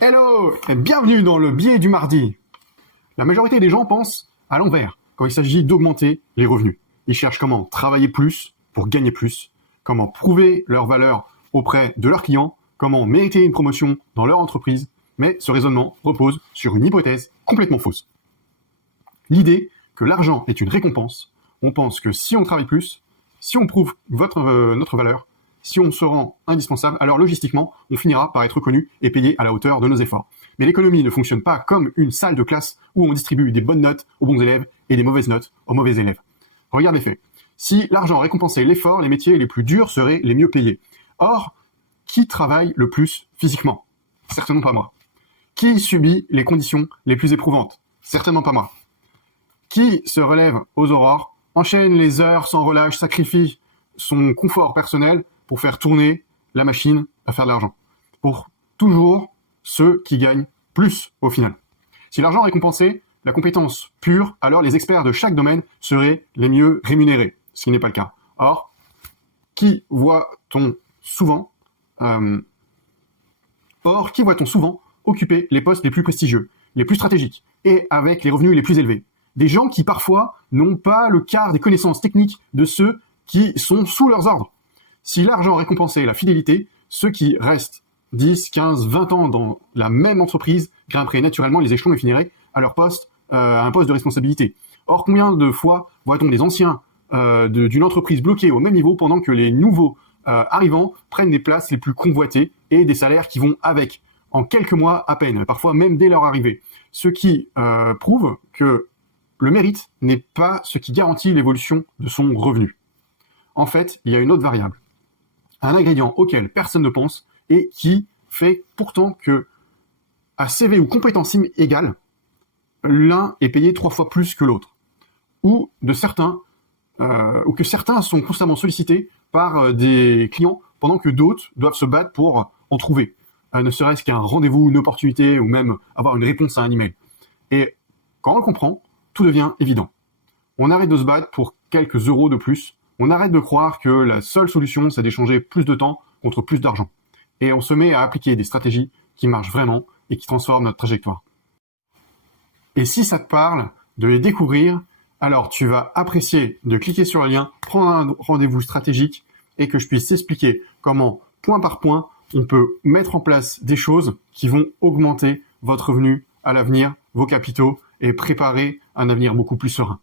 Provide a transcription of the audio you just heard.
Hello et bienvenue dans le biais du mardi. La majorité des gens pensent à l'envers quand il s'agit d'augmenter les revenus. Ils cherchent comment travailler plus pour gagner plus, comment prouver leur valeur auprès de leurs clients, comment mériter une promotion dans leur entreprise, mais ce raisonnement repose sur une hypothèse complètement fausse. L'idée que l'argent est une récompense, on pense que si on travaille plus, si on prouve notre valeur, si on se rend indispensable, alors logistiquement, on finira par être reconnu et payé à la hauteur de nos efforts. Mais l'économie ne fonctionne pas comme une salle de classe où on distribue des bonnes notes aux bons élèves et des mauvaises notes aux mauvais élèves. Regarde les faits. Si l'argent récompensait l'effort, les métiers les plus durs seraient les mieux payés. Or, qui travaille le plus physiquement? Certainement pas moi. Qui subit les conditions les plus éprouvantes? Certainement pas moi. Qui se relève aux aurores, enchaîne les heures sans relâche, sacrifie son confort personnel pour faire tourner la machine à faire de l'argent. Pour toujours ceux qui gagnent plus au final. Si l'argent récompensait la compétence pure, alors les experts de chaque domaine seraient les mieux rémunérés, ce qui n'est pas le cas. Or, qui voit-on souvent occuper les postes les plus prestigieux, les plus stratégiques et avec les revenus les plus élevés? Des gens qui parfois n'ont pas le quart des connaissances techniques de ceux qui sont sous leurs ordres. Si l'argent récompensait la fidélité, ceux qui restent 10, 15, 20 ans dans la même entreprise grimperaient naturellement les échelons et finiraient à leur poste, à un poste de responsabilité. Or, combien de fois voit-on des anciens d'une entreprise bloqués au même niveau pendant que les nouveaux arrivants prennent des places les plus convoitées et des salaires qui vont avec, en quelques mois à peine, parfois même dès leur arrivée. Ce qui prouve que le mérite n'est pas ce qui garantit l'évolution de son revenu. En fait, il y a une autre variable. Un ingrédient auquel personne ne pense et qui fait pourtant que, à CV ou compétence égale, l'un est payé 3 fois plus que l'autre. Ou que certains sont constamment sollicités par des clients pendant que d'autres doivent se battre pour en trouver. Ne serait-ce qu'un rendez-vous, une opportunité ou même avoir une réponse à un email. Et quand on le comprend, tout devient évident. On arrête de se battre pour quelques euros de plus. On arrête de croire que la seule solution, c'est d'échanger plus de temps contre plus d'argent. Et on se met à appliquer des stratégies qui marchent vraiment et qui transforment notre trajectoire. Et si ça te parle de les découvrir, alors tu vas apprécier de cliquer sur le lien, prendre un rendez-vous stratégique et que je puisse t'expliquer comment, point par point, on peut mettre en place des choses qui vont augmenter votre revenu à l'avenir, vos capitaux et préparer un avenir beaucoup plus serein.